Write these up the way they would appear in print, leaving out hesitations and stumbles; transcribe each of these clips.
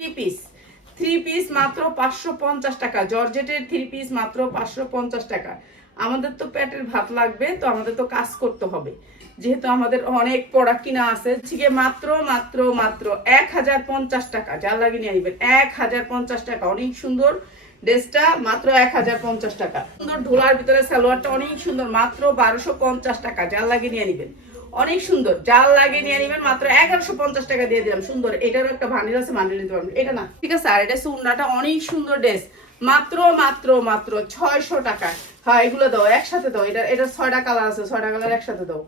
Three piece মাত্র 550 টাকা। জর্জেটের থ্রি পিস মাত্র 550 টাকা। আমাদের তো পেটের ভাত লাগবে, তো আমাদের তো কাজ করতে হবে, যেহেতু আমাদের অনেক প্রোডাক্ট কিনা আছে। ঠিক মাত্র মাত্র মাত্র 1050 টাকা। যার লাগে নিয়ে আসবেন 1050 টাকা। অনেক সুন্দর ড্রেসটা, মাত্র 1050 টাকা। সুন্দর ঢোলার ভিতরে সালোয়ারটা অনেক সুন্দর, মাত্র 1250 টাকা। যার লাগে নিয়ে নেবেন, অনেক সুন্দর। জাল লাগিয়ে নিয়ে নেবেন, মাত্র 1150 টাকা দিয়ে দিলাম। সুন্দর, এটারও একটা ভান্ডিল আছে, ভান্ডিল নিতে পারবেন। এটা না, ঠিক আছে। আর এটা সুন্নাটা অনেক সুন্দর ড্রেস, মাত্র মাত্র মাত্র 600 টাকা। হ্যাঁ, এগুলো দাও একসাথে দাও। এটা 6টা কালার আছে, 6টা কালার একসাথে দাও।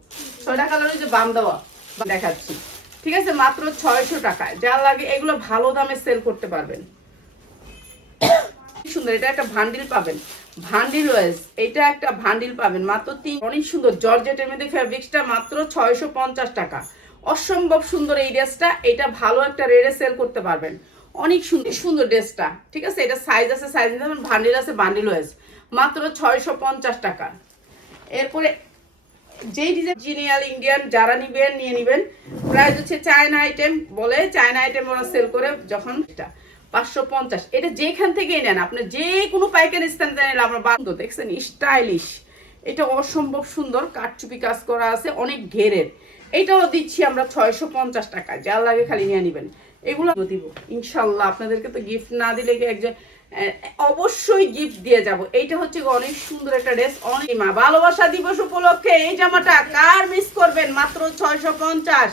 6টা কালার যে বাম দেওয়া দেখাচ্ছি, ঠিক আছে। মাত্র 600 টাকায় যা লাগে এগুলো ভালো দামে সেল করতে পারবেন। সুন্দর, এটা একটা ভান্ডিল পাবেন, ভান্ডিল ওয়াইজ এটা একটা ভান্ডিল পাবেন মাত্র 3। অনেক সুন্দর জর্জেটের মধ্যে ফেব্রিক্সটা মাত্র 650 টাকা। অসম্ভব সুন্দর এই ড্রেসটা, এটা ভালো একটা রেটে সেল করতে পারবেন। অনেক সুন্দর সুন্দর ড্রেসটা, ঠিক আছে। এটা সাইজ আছে, সাইজ নিতে পারবেন। ভান্ডিল আছে, ভান্ডিল ওয়াইজ মাত্র 650 টাকা। এরপরে যেই ডিজাইন জিনিয়াল ইন্ডিয়ান যারা নিবেন নিয়ে নিবেন। প্রাইস হচ্ছে চায়না আইটেম বলে, চায়না আইটেম ওরা সেল করে যখন। এটা 550। এটা যেখান থেকেই নেন, আপনি যে কোনো পাইকারি স্থান থেকে নিলে আমরা বান্ধব দেখছেন স্টাইলিশ। এটা অসম্ভব সুন্দর, কাটচুপি কাজ করা আছে, অনেক ঘেরের। এটাও দিচ্ছি আমরা 650 টাকা। যা লাগে খালি নিয়ে নেবেন। এগুলো দিব ইনশাল্লাহ। আপনাদেরকে তো গিফট না দিলে কি একজন অবশ্যই গিফট দিয়ে যাব। এইটা হচ্ছে অনেক সুন্দর একটা ড্রেস। অনেক মা ভালোবাসা দিবস উপলক্ষে এই জামাটা কার মিস করবেন, মাত্র 650।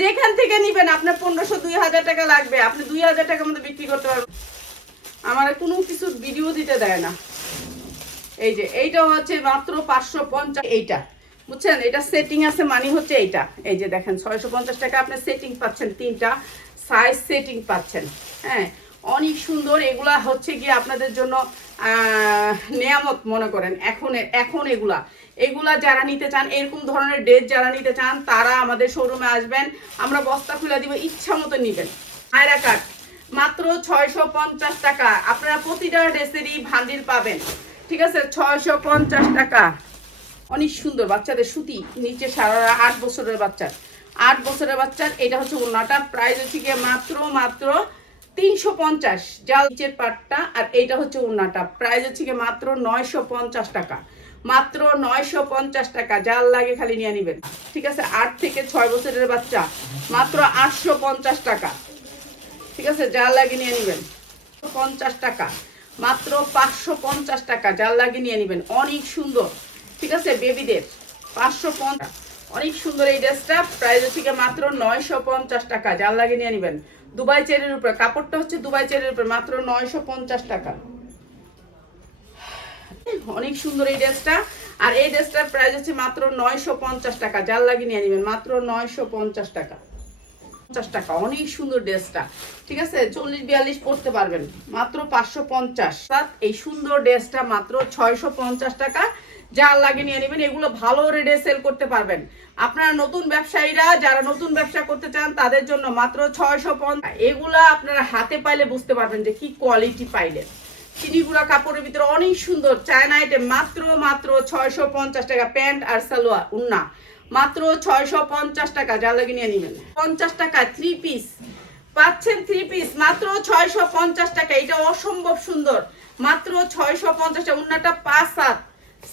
যেখান থেকে নিবেন আপনার 1500 2000 টাকা লাগবে, আপনি 2000 টাকার মধ্যে বিক্রি করতে পারবেন। আমার কোনো কিছু ভিডিও দিতে দেয় না। এই যে এইটা হচ্ছে মাত্র 550। এইটা বুঝছেন, এটা সেটিং আছে মানে হচ্ছে এইটা। এই যে দেখেন 650 টাকা আপনি সেটিং পাচ্ছেন, 3টা সাইজ সেটিং পাচ্ছেন। হ্যাঁ, অনেক সুন্দর। এগুলা হচ্ছে গিয়ে আপনাদের জন্য নিয়ামত মনে করেন। এখন এগুলা যারা নিতে চান, এরকম ধরনের ড্রেস যারা নিতে চান, তারা আমাদের শোরুমে আসবেন, আমরা বস্তা খুলে দিব, ইচ্ছা মতো নিবেন। আয়রা কাট মাত্র 650 টাকা। আপনারা প্রতিটা ড্রেসেরই ভান্ডিল পাবেন, ঠিক আছে। 650 টাকা। অনেক সুন্দর বাচ্চাদের সুতি, নিচে সারা 8 বছরের বাচ্চার, 8 বছরের বাচ্চার। এটা হচ্ছে ওনাটা, প্রাইস হচ্ছে গিয়ে মাত্র মাত্র 350। যা নিচের পাটটা, আর এইটা হচ্ছে ওনাটা, প্রাইস হচ্ছে গিয়ে মাত্র 950 টাকা। মাত্র 950 টাকা। যার লাগে খালি নিয়ে নেবেন, ঠিক আছে। 8 থেকে 6 বছরের বাচ্চা মাত্র 850 টাকা, ঠিক আছে। যার লাগে নিয়ে নেবেন 50 টাকা। মাত্র 550 টাকা। যার লাগে নিয়ে নেবেন, অনেক সুন্দর, ঠিক আছে। বেবিদের 550। অনেক সুন্দর এই ড্রেসটা, প্রাইস হচ্ছে মাত্র 950 টাকা। যার লাগে নিয়ে নেবেন। দুবাই চেরির উপরে, কাপড়টা হচ্ছে দুবাই চেরির উপরে, মাত্র 950 টাকা। অনেক সুন্দর এই ড্রেসটা, আর এই ড্রেসটার প্রাইস হচ্ছে মাত্র 950 টাকা। যার লাগে নিয়ে নেবেন, মাত্র 950 টাকা। 50 টাকা। অনেক সুন্দর ড্রেসটা, ঠিক আছে। 40-42 পরতে পারবেন, মাত্র 550। এই সুন্দর ড্রেসটা মাত্র 650 টাকা। যার লাগে নিয়ে নেবেন। এগুলো ভালো রেটে সেল করতে পারবেন। আপনারা নতুন ব্যবসায়ীরা যারা নতুন ব্যবসা করতে চান, তাদের জন্য মাত্র 650। এগুলা আপনারা হাতে পাইলে বুঝতে পারবেন যে কি কোয়ালিটি পাইলেন। চিনিগুড়া কাপড়ের ভিতরে অনেক সুন্দর চায়না আইটেম, মাত্র মাত্র 650 টাকা। প্যান্ট আর সালোয়ার উন্না মাত্র 650 টাকা। যা লাগে নিয়ে নেবেন। 50 টাকা থ্রি পিস পাচ্ছেন, থ্রি পিস মাত্র 650 টাকা। এটা অসম্ভব সুন্দর, মাত্র 650 টাকা। উন্নাটা 5/7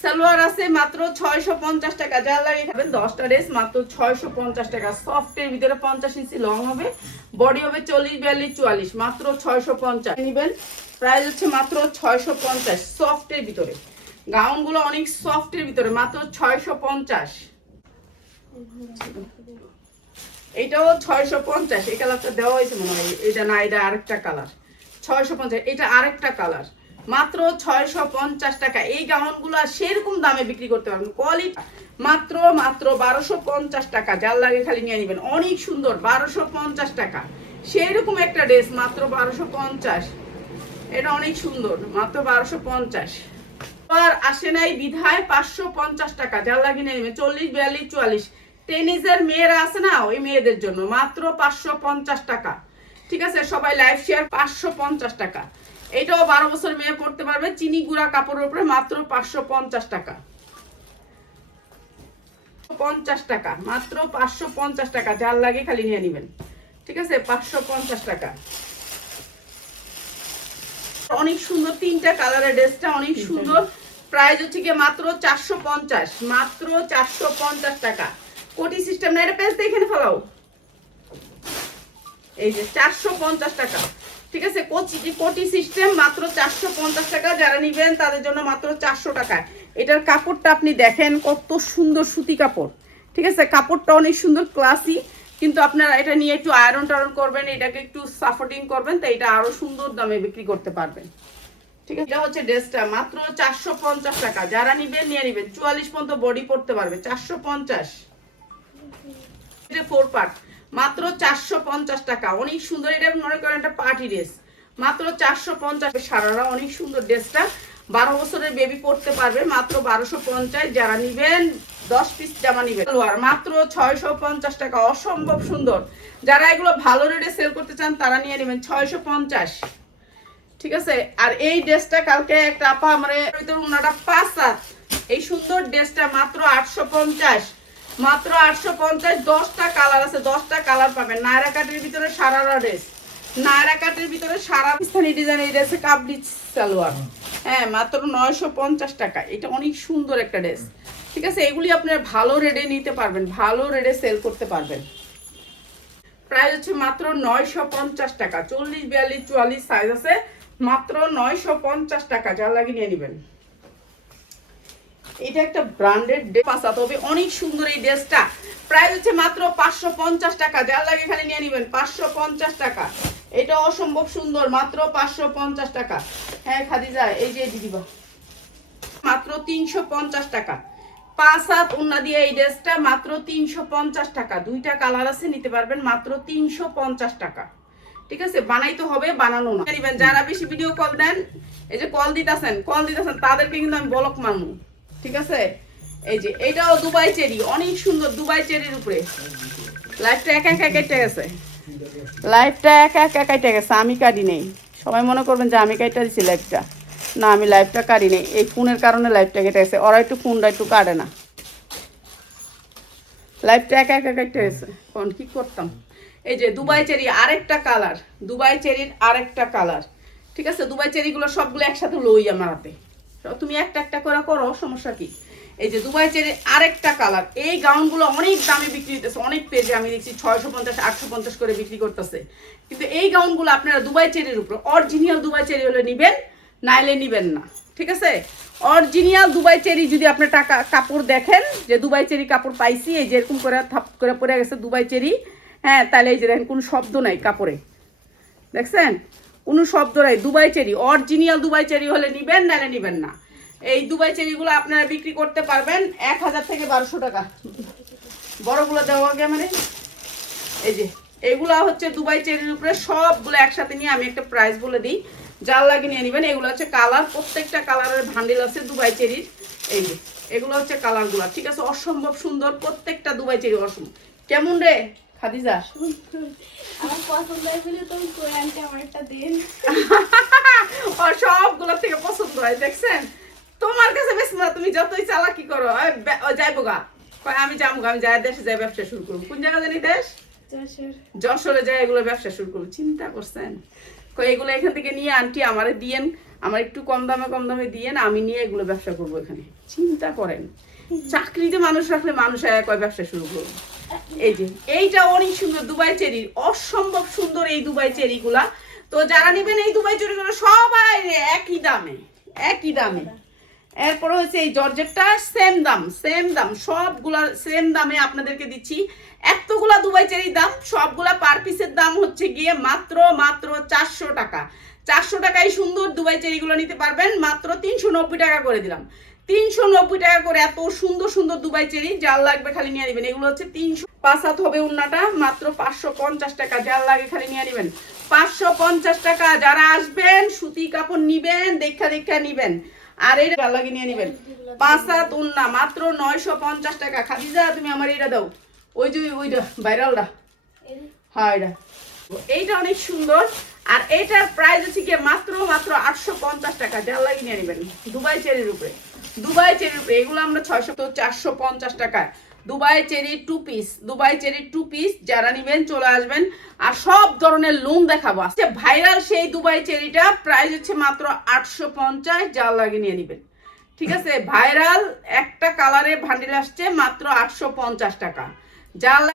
সালোয়ার আছে, মাত্র 650 টাকা। যা লাগে খাবেন। 10টা ড্রেস মাত্র 650 টাকা। সফটের ভিতরে 50 ইঞ্চি লং হবে, বডি হবে 40-42-44, মাত্র 650 নেবেন। প্রাইস হচ্ছে মাত্র 650। সফটের ভিতরে গাউনগুলো অনেক সফটের ভিতরে, মাত্র 650। এটাও 650। এই কালারটা দেওয়া হয়েছে মনে হয়, এটা না, এটা আরেকটা কালার। 650। এটা আরেকটা কালার, মাত্র 650 টাকা। এই গাউনগুলো সেরকম দামে বিক্রি করতে পারবেন। কোয়ালিটি মাত্র মাত্র 1250 টাকা। যার লাগে খালি নিয়ে নেবেন। অনেক সুন্দর, 1250 টাকা। সেরকম একটা ড্রেস মাত্র 1250। এটা অনেক সুন্দর, মাত্র 1250। আর আসে নাই বিধায় 550 টাকা। যার লাগে নিয়ে নেবেন। 40-42-44 টেনিসের মেয়েরা আছে না, ওই মেয়েদের জন্য মাত্র 550 টাকা, ঠিক আছে। সবাই লাইভ শেয়ার। 550 টাকা। এটাও 12 বছর মেয়ে পড়তে পারবে। চিনি গুঁড়া কাপড়ের উপরে, মাত্র 550 টাকা। 50 টাকা, মাত্র 550 টাকা। যার লাগে খালি নিয়ে নেবেন, ঠিক আছে। 550 টাকা। অনেক সুন্দর, 3টা কালারের ড্রেসটা অনেক সুন্দর। প্রাইস হচ্ছে কি মাত্র 450, মাত্র 450 টাকা। কোটি সিস্টেম না, এটা পেজ দিয়ে এখানে ফেলাও। এই যে 450 টাকা, ঠিক আছে। কোটি সিস্টেম মাত্র 450 টাকা। যারা নিবেন তাদের জন্য মাত্র 400 টাকা। এটার কাপড়টা আপনি দেখেন কত সুন্দর, সুতি কাপড়, ঠিক আছে। কাপড়টা অনেক সুন্দর, ক্লাসি। কিন্তু আপনারা এটা নিয়ে একটু আয়রন টায়রন করবেন, এটাকে একটু সাপোর্টিং করবেন, তো এটা আরো সুন্দর দামে বিক্রি করতে পারবেন, ঠিক আছে। এটা হচ্ছে ড্রেসটা মাত্র 450 টাকা। যারা নিবেন নিয়ে নিবেন, 44 পর্যন্ত বডি পড়তে পারবে, 450। এটা 4 পার্ট, মাত্র 450 টাকা। অনেক সুন্দর, এটা মনে করেন একটা পার্টি ড্রেস, মাত্র 450। সারারা অনেক সুন্দর ড্রেসটা, 12 বছরের বেবি পড়তে পারবে, মাত্র 1250। যারা নিবেন 10 পিস জামা নিবেন, মাত্র 650 টাকা। অসম্ভব সুন্দর। যারা এগুলো ভালো রেটে সেল করতে চান তারা নিয়ে নেবেন 650, ঠিক আছে। আর এই ড্রেসটা কালকে একটা আপা আমার ওনাটা 5 হাত, এই সুন্দর ড্রেসটা মাত্র 850, মাত্র 850। 10টা কালার আছে, 10টা কালার পাবেন। নায়রা কাটের ভিতরে সারারা ড্রেস, নায়রা কাটের ভিতরে সারা পাকিস্তানি ডিজাইন। এই ড্রেসে কাবলি সালোয়ার, হ্যাঁ, মাত্র 950 টাকা। এটা অনেক সুন্দর একটা ড্রেস, ঠিক আছে। এগুলি আপনারা ভালো রেটে নিতে পারবেন, ভালো রেটে সেল করতে পারবেন। প্রাইস হচ্ছে মাত্র 950 টাকা। 40, 42, 44 সাইজ আছে, মাত্র 950 টাকা। যার লাগে নিয়ে নেবেন। এটা একটা ব্র্যান্ডেড ড্রেস, তবে অনেক সুন্দর এই ড্রেসটা। প্রাইস হচ্ছে মাত্র 550 টাকা। যার লাগে এখানে নিয়ে নেবেন 550 টাকা। এটা অসম্ভব সুন্দর, মাত্র 550 টাকা। হ্যাঁ খাদিজা, এই যে দিদিবা, মাত্র 350 টাকা। 5 হাত ওন্না দিয়ে এই ড্রেসটা মাত্র 350 টাকা। 2টা কালার আছে, নিতে পারবেন মাত্র 350 টাকা, ঠিক আছে। বানাইতে হবে, বানানো না। যারা বেশি ভিডিও কল দেন, এই যে কল দিতেছেন তাদেরকে কিন্তু আমি বলক মানবো, ঠিক আছে। এই যে এটাও দুবাই চেরি, অনেক সুন্দর দুবাই চেরির উপরে। লাইফটা একা একা কেটে গেছে, লাইফটা একা একা কেটে গেছে, আমি কাটি নেই। সবাই মনে করবেন যে আমি কেটে দিচ্ছি লাইফটা, না আমি লাইফটা কাটি নেই। এই ফোনের কারণে লাইফটা কেটে গেছে। ওরা একটু ফোনটা একটু কাটে না, লাইফটা একা একা কেটে গেছে। কোন কি করতাম। এই যে দুবাই চেরি আরেকটা কালার, দুবাই চেরির আরেকটা কালার, ঠিক আছে। দুবাই চেরিগুলো সবগুলো একসাথে লই আমার হাতে, তুমি একটা একটা করে করো, সমস্যা কি। এই যে দুবাই চেরির আরেকটা কালার। এই গাউনগুলো অনেক দামে বিক্রি হতেছে, অনেক পেজে আমি দেখছি 650, 850 করে বিক্রি করতেছে। কিন্তু এই গাউনগুলো আপনারা দুবাই চেরির উপর, অরিজিনাল দুবাই চেরি হলে নিবেন, নাইলে নিবেন না, ঠিক আছে। অরিজিনাল দুবাই চেরি যদি আপনি টাকা কাপড় দেখেন যে দুবাই চেরি কাপড় পাইছি, এই যে এরকম করে থাপ করে পরে গেছে দুবাই চেরি, হ্যাঁ, তাহলে এই যে দেখেন কোনো শব্দ নাই কাপড়ে, দেখছেন কোনো শব্দ নাই। Dubai cherry, original Dubai cherry হলে নিবেন, নাহলে নিবেন না। এই দুবাই চেরিগুলো আপনারা বিক্রি করতে পারবেন 1000 থেকে 1200 টাকা। বড়গুলো দেওয়া আগে মানে এই যে এগুলা হচ্ছে দুবাই চেরির উপরে, সবগুলো একসাথে নিয়ে আমি একটা প্রাইস বলে দিই, যার লাগে নিয়ে নেবেন। এগুলো হচ্ছে কালার, প্রত্যেকটা কালারের ভান্ডিল আছে দুবাই চেরির। এই যে এগুলো হচ্ছে কালারগুলো, ঠিক আছে। অসম্ভব সুন্দর প্রত্যেকটা দুবাই চেরি, অসম্ভব। কেমন রে খাদিজা? আমার পছন্দ হয় বলে তুমি কোরআনটা আমার একটা দিন। আর সবগুলো থেকে পছন্দ হয়, দেখছেন। তোমার কাছে বেশ না, তুমি যতই চালাকি করো। যাইবো গা, আমি যাবো গা, আমি যাই দেশে যাই ব্যবসা শুরু করবো। কোন জায়গা জানি দেশ? যশোরে যাই এগুলো ব্যবসা শুরু করবো। চিন্তা করছেন? এগুলো এখান থেকে নিয়ে আন্টি আমারে দিয়েন, আমার একটু কম দামে দিয়েন, আমি নিয়ে এগুলো ব্যবসা করবো এখানে। চিন্তা করেন, চাকরিতে মানুষ রাখলে মানুষ কয় ব্যবসা শুরু করবো। এই যে এইটা অনেক সুন্দর দুবাই চেরি, অসম্ভব সুন্দর এই দুবাই চেরি গুলা। তো যারা নিবেন এই দুবাই চেরি গুলো সবাই একই দামে, একই দামে। এরপরে হচ্ছে এই জর্জেটটা সেম দাম, সবগুলা সেম দামে আপনাদেরকে দিচ্ছি। এতগুলা দুবাই চেরির দাম, সবগুলা পার পিসের দাম হচ্ছে গিয়ে মাত্র 400 টাকা। 400 টাকায় সুন্দর দুবাই চেরিগুলো নিতে পারবেন, মাত্র 390 টাকা করে দিলাম। 390 টাকা করে এত সুন্দর সুন্দর দুবাই চেরি। যার লাগবে খালি নিয়ে নেবেন। এগুলো হচ্ছে 305 হাত হবে উন্নাটা, মাত্র 550 টাকা। যার লাগে খালি নিয়ে নেবেন 550 টাকা। যারা আসবেন সুতি কাপড় নিবেন, দেখা নিবেন। আর এটা যার লাগে নিয়ে নেবেন 5 হাত উন্না, মাত্র 950 টাকা। খাদিজা তুমি আমার এটা দাও, ওই যে ওইটা ভাইরালটা, হ্যাঁ এটা, এইটা অনেক সুন্দর। আর এইটার প্রাইস হচ্ছে কি মাত্র 850 টাকা। যার লাগে নিয়ে নেবেন দুবাই চেরির উপরে, দুবাই চেরির উপরে। এগুলো আমরা 600 তো 450 টাকা দুবাই চেরি 2 পিস যারা নিবেন চলে আসবেন। আর সব ধরনের লুম দেখাবো আজকে। ভাইরাল সেই দুবাই চেরিটা প্রাইস হচ্ছে মাত্র 850, যার লাগে নিয়ে নিবেন। ঠিক আছে, ভাইরাল একটা কালারে ভান্ডিল আসছে মাত্র 850 টাকা, যার